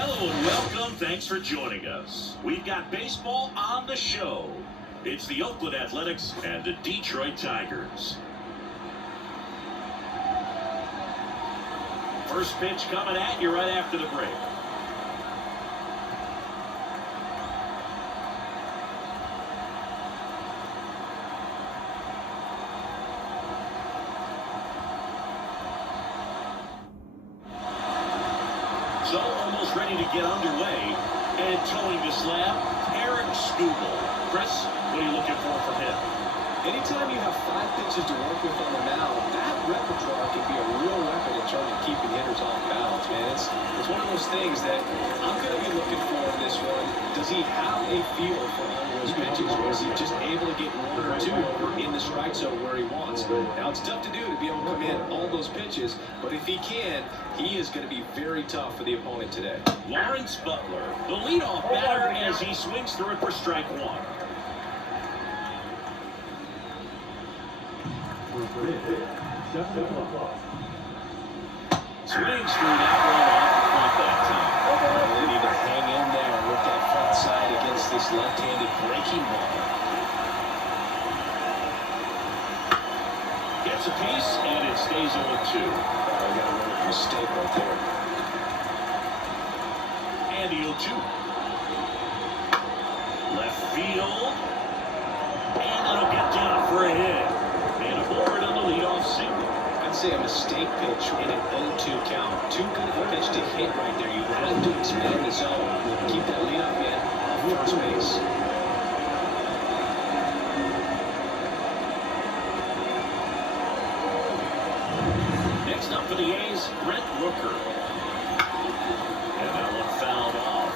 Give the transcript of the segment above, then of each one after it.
Hello and welcome. Thanks for joining us. We've got baseball on the show. It's the Oakland Athletics and the Detroit Tigers. First pitch coming at you right after the break. So almost ready to get underway, and towing the slab, Eric Stubble. Chris, what are you looking for him? Anytime you have 5 pitches to work with on the mound, that repertoire can be a real weapon in terms of keeping hitters off balance, man. It's one of those things that I'm going to be looking for in this one. Does he have a feel for all those pitches, or is he just able to get 1 or 2 in the strike zone where he wants? Now, it's tough to do to be able to come in all those pitches, but if he can, he is going to be very tough for the opponent today. Lawrence Butler, the leadoff batter, as he swings through it for strike 1. Swings through that one off the front that time. They need to hang in there with that front side against this left-handed breaking ball. Gets a piece, and it stays 0-2. I got a mistake right there. And the 0-2. Left field. And that'll get down for a hit. And aboard on the leadoff single. I'd say a mistake pitch in an 0-2 count. Too good of a pitch to hit right there. You have to expand the zone. Keep that leadoff man off first base. Next up for the A's, Brent Rooker. And that one fouled off.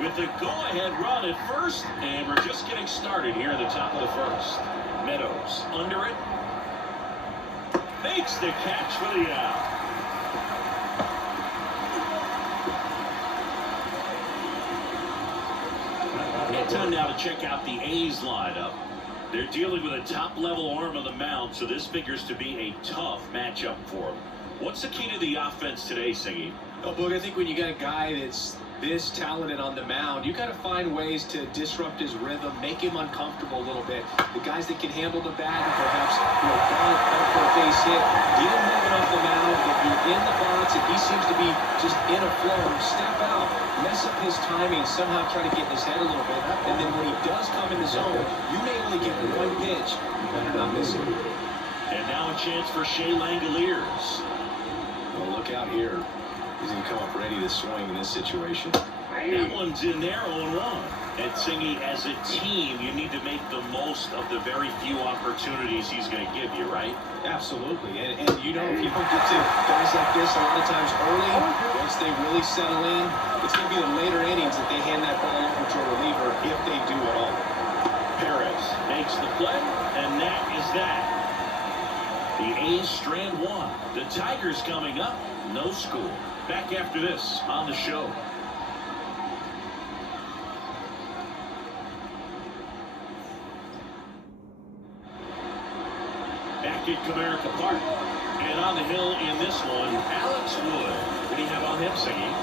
With the go-ahead run at first, and we're just getting started here at the top of the first. Meadows under it. Makes the catch for the out. And time now to check out the A's lineup. They're dealing with a top-level arm on the mound, so this figures to be a tough matchup for them. What's the key to the offense today, Singy? Oh, Boog, I think when you got a guy that's this talented on the mound, you got to find ways to disrupt his rhythm, make him uncomfortable a little bit. The guys that can handle the bat and perhaps ball for a base hit, get him moving off the mound. If you're in the box and he seems to be just in a flow, step out, mess up his timing, somehow try to get in his head a little bit. And then when he does come in the zone, you may only get 1 pitch. You better not miss it. And now a chance for Shea Langoliers. Well, look out here. He's going to come up ready to swing in this situation. That one's in there, 0-1. And Singy, as a team, you need to make the most of the very few opportunities he's going to give you, right? Absolutely. And you know, if you don't get to guys like this a lot of times early, once they really settle in, it's going to be the later innings that they hand that ball over to a reliever, if they do at all. Perez makes the play, and that is that. The A's strand 1. The Tigers coming up, no score. Back after this on the show. Back at Comerica Park. And on the hill in this one, Alex Wood. What do you have on him, Singy?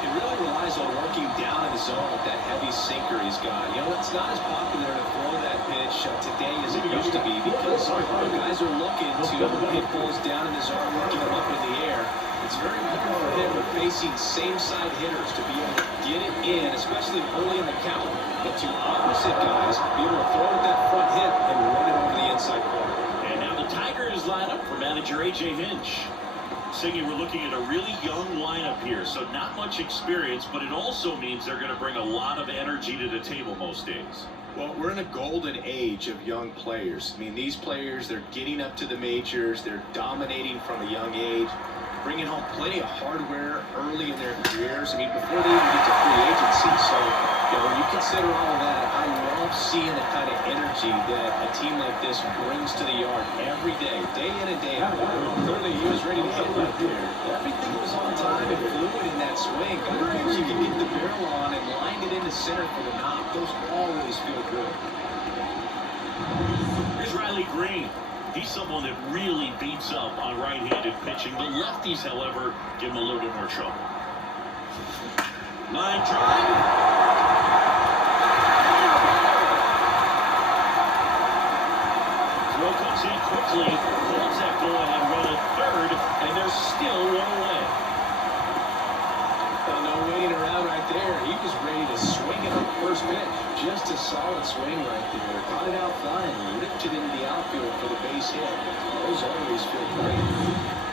It really relies on working down in the zone with that heavy sinker he's got. You know, it's not as popular to throw that pitch today as it used to be because guys are looking to hit balls down in the zone, working them up in the air. It's very important for him when facing same-side hitters to be able to get it in, especially early in the count. But to opposite guys, be able to throw it that front hit and run it over the inside corner. And now the Tigers line up for manager A.J. Hinch. Singy, we're looking at a really young lineup here, so not much experience, but it also means they're going to bring a lot of energy to the table most days. Well, we're in a golden age of young players. I mean, these players, they're getting up to the majors, they're dominating from a young age, bringing home plenty of hardware early in their careers. I mean, before they even get to free agency. So, you know, when you consider all of that, I love love seeing the kind of energy that a team like this brings to the yard every day in and day out. Clearly, he was ready to hit right there. Everything was on time and fluid in that swing. Got to think you can get the barrel on and lined it into center for the knock. Those always feel good. Here's Riley Green. He's someone that really beats up on right-handed pitching. The lefties, however, give him a little bit more trouble. Line drive. Throw comes in quickly. Holds that go-ahead run at third, and they're still one away. Well, no waiting around right there. He was ready to swing it on the first pitch. Just a solid swing right there. Caught it out fine. Ripped it into the outfield for the base hit. Those always feel great.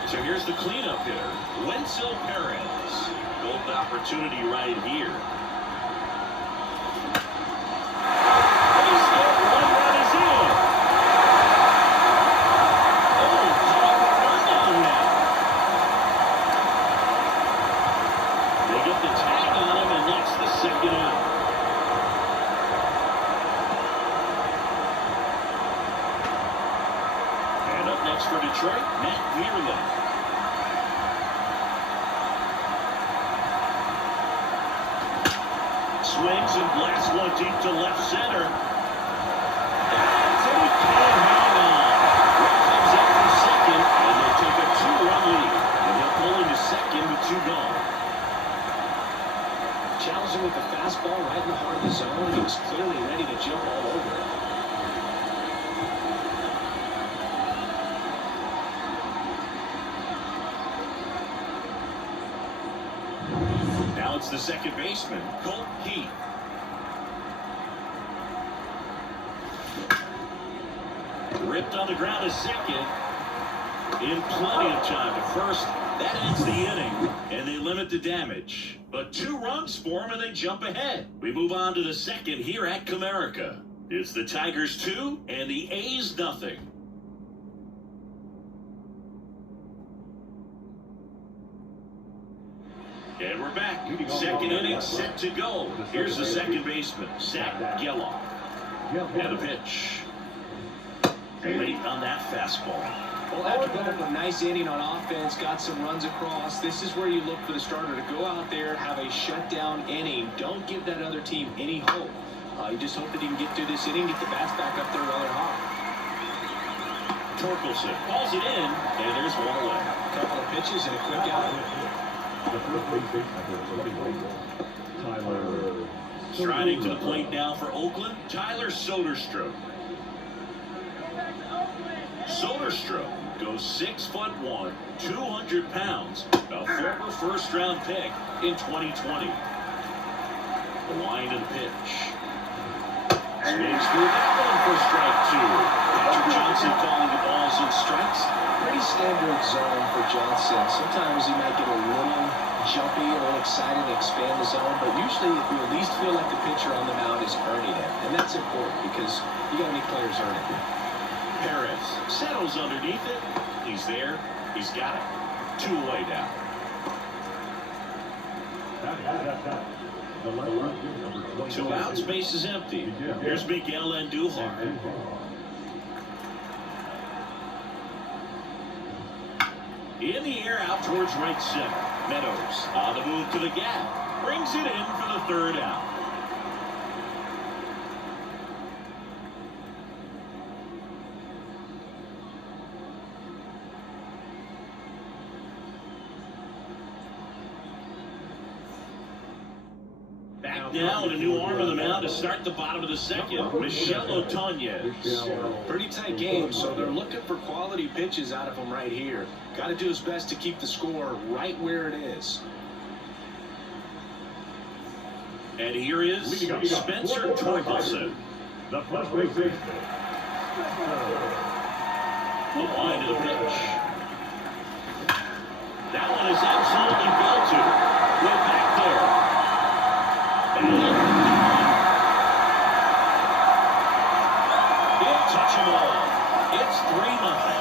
So here's the cleanup hitter, Wenzel Perez. Golden opportunity right here. One run is in. Oh, caught run on that. They get the tag on him, and that's the second out. And up next for Detroit, Matt Vierling. Swings and blasts one deep to left center. And he can't hang on. Red comes up from second, and they take a 2-run lead. And they'll pull into second with 2 gone. Challenging with the fastball right in the heart of the zone. He was clearly ready to jump all over it. Now it's the second baseman, Colt Keith. Ripped on the ground to second. In plenty of time to first. That ends the inning, and they limit the damage. But 2 runs for them, and they jump ahead. We move on to the second here at Comerica. It's the Tigers 2 and the A's nothing. And we're back. Second inning set to go. Here's the second baseman, Zach Geloff. And a pitch. Late on that fastball. Well, after going up a nice inning on offense, got some runs across, this is where you look for the starter to go out there, have a shutdown inning. Don't give that other team any hope. You just hope that he can get through this inning, get the bats back up there while they're hot. Torkelson calls it in, and there's one away. A couple of pitches and a quick out. Striding to the plate now for Oakland, Tyler Soderstrom. Soderstrom goes 6'1", 200 pounds, a former first-round pick in 2020. The line and pitch. Swings through that one for strike 2. Patrick Johnson calling the balls and strikes. Pretty standard zone for Johnson. Sometimes he might get a little jumpy, a little excited, and expand the zone, but usually you at least feel like the pitcher on the mound is earning it, and that's important because you got to make players earn it. Perez settles underneath it. He's there. He's got it. 2 away now. Two outs, base is empty. Here's Miguel Andujar. In the air, out towards right center. Meadows on the move to the gap. Brings it in for the 3rd out. Back now, and a new arm on the mound to start the bottom of the second. Michel Otonez. Pretty tight game, so they're looking for quality pitches out of him right here. Got to do his best to keep the score right where it is. And here is Spencer Torkelson. The first base baseman. The line to the pitch. That one is absolutely belted. Way back there. Can't touch him all. It's 3-0.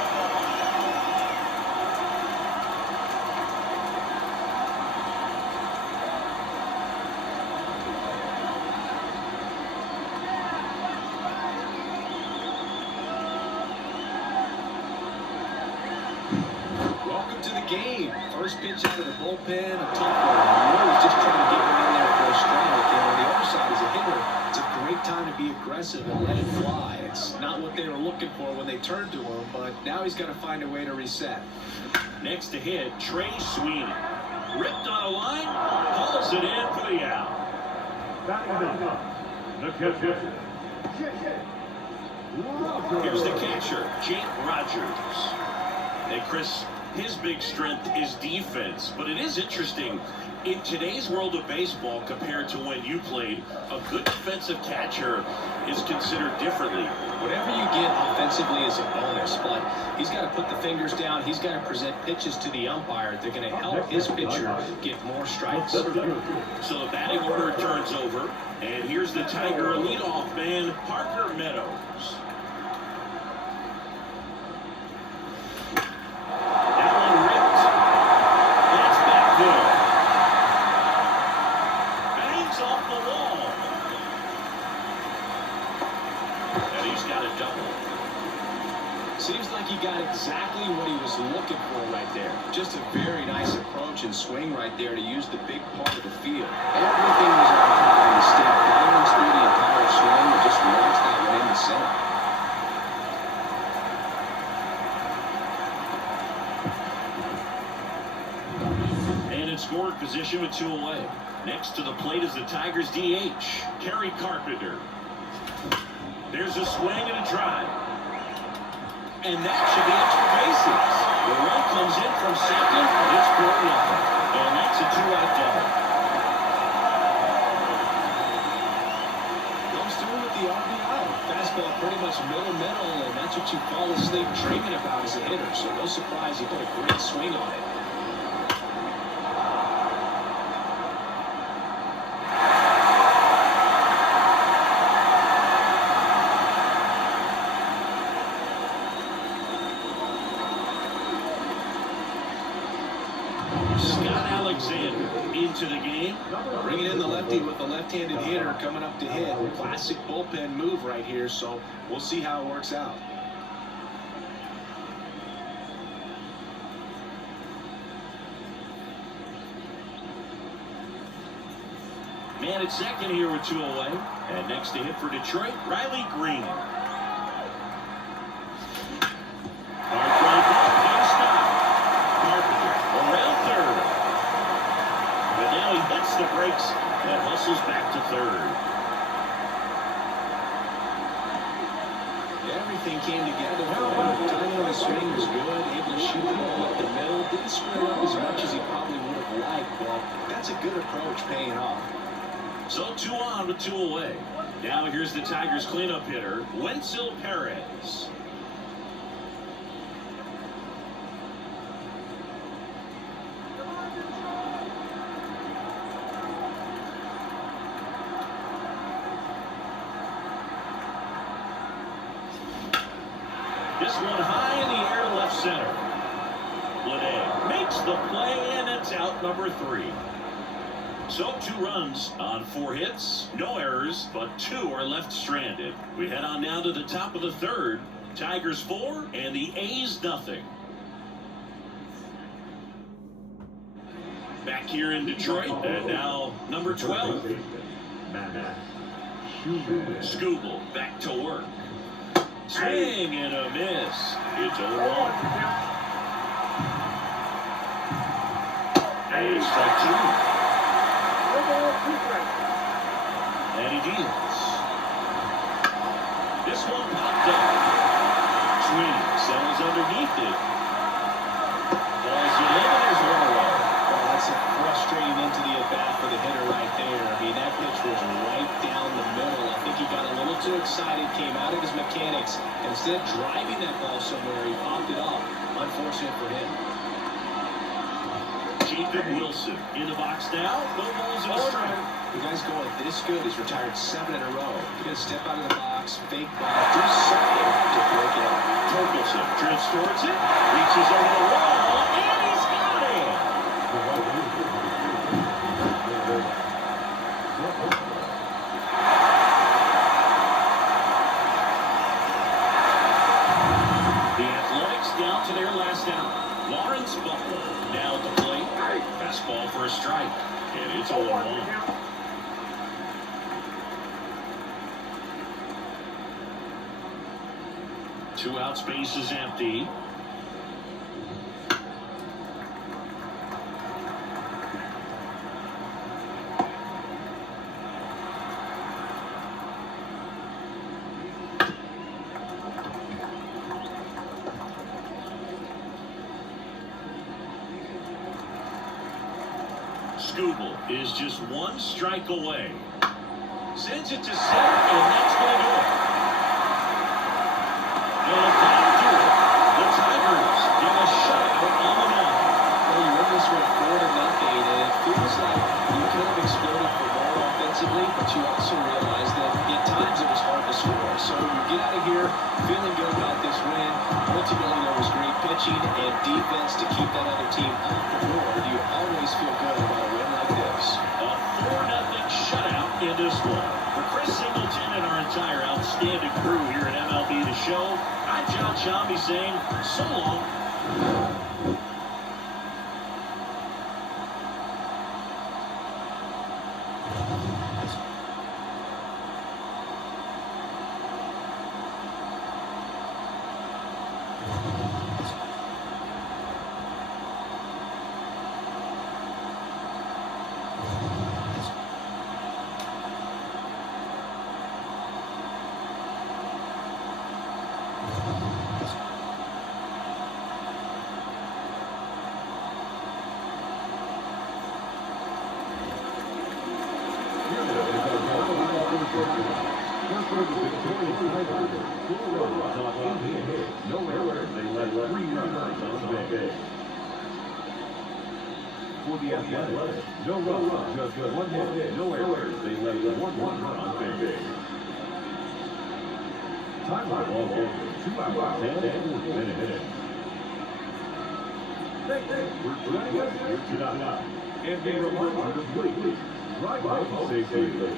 the game. First pitch out of the bullpen, a tough one. Really just trying to get one in there for a strike. And on the other side, as a hitter, it's a great time to be aggressive and let it fly. It's not what they were looking for when they turned to him, but now he's got to find a way to reset. Next to hit, Trey Sweeney. Ripped on a line, hauls it in for the out. Here's the catcher, Jake Rogers. Hey, Chris, his big strength is defense, but it is interesting. In today's world of baseball, compared to when you played, a good defensive catcher is considered differently. Whatever you get offensively is a bonus, but he's got to put the fingers down. He's got to present pitches to the umpire. They're going to help his pitcher get more strikes. So the batting order turns over, and here's the Tiger leadoff man, Parker Meadows. That one ripped. That's back good. Bangs off the wall. And he's got a double. Seems like he got exactly what he was looking for right there. Just a very nice approach and swing right there to use the big part of the field. Everything was on time. Instead of bouncing through the entire swing and just launched that one into center. And in scoring position with 2 away. Next to the plate is the Tigers DH, Kerry Carpenter. There's a swing and a drive. And that should be extra bases. The run comes in from second, and it's 4-0. And that's a 2-out double. Comes through with the RBI. Fastball pretty much middle, and that's what you fall asleep dreaming about as a hitter. So no surprise he put a great swing on it. Scott Alexander into the game. Bringing in the lefty with the left-handed hitter coming up to hit. Classic bullpen move right here, so we'll see how it works out. Man at second here with 2 away. And next to hit for Detroit, Riley Green. Hard drive ball, and stop. Carpenter around third. But now he hits the brakes and hustles back to third. Everything came together for him. The timing of his swing was good, able to shoot the ball up the middle. Didn't square up as much as he probably would have liked, but that's a good approach paying off. So 2 on with 2 away. Now here's the Tigers cleanup hitter, Wenzel Perez. This one high in the air to left center. Lede makes the play, and it's out number 3. So 2 runs on 4 hits, no errors, but 2 are left stranded. We head on now to the top of the 3rd. Tigers 4 and the A's nothing. Back here in Detroit, and now number 12. Skubal back to work. Swing and a miss. It's 0-1. And strike 2. And he deals. This one popped up. Sweeney settles underneath it. Balls it in, and there's 1 away. Well, that's a frustrating into the at-bat for the hitter right there. I mean, that pitch was right down the middle. I think he got a little too excited, came out of his mechanics, and instead of driving that ball somewhere, he popped it up. Unfortunate for him. Jacob Wilson in the box now. No balls in a strike. The guy's going this good. He's retired 7 in a row. He's going to step out of the box, fake ball, do something to break it up. Torkelson drifts towards it, reaches over the wall, and he's got it. The Athletics down to their last out. Lawrence Butler. Two out, space is empty. Skubal is just one strike away. Sends it to center, and that's going to do it. They'll back to it. The Tigers get a shutout on the mound. Well, you win this one 4-0, and it feels like you could have exploded for more offensively, but you also realize that at times it was hard to score. So you get out of here feeling good about this win. Ultimately, there was great pitching and defense to keep that other team off the board. You always feel good about a win like this. A 4-0 shutout in this one. For Chris Singleton and our entire outstanding crew here at MLB The Show, I'm John Chambi saying so long. For the Athletics, no runs, just one hit, no errors. They left one run on base. Timeline ball game, 2 hours and 40 minutes. We're joining us here tonight. And they remind you to please drive by safely.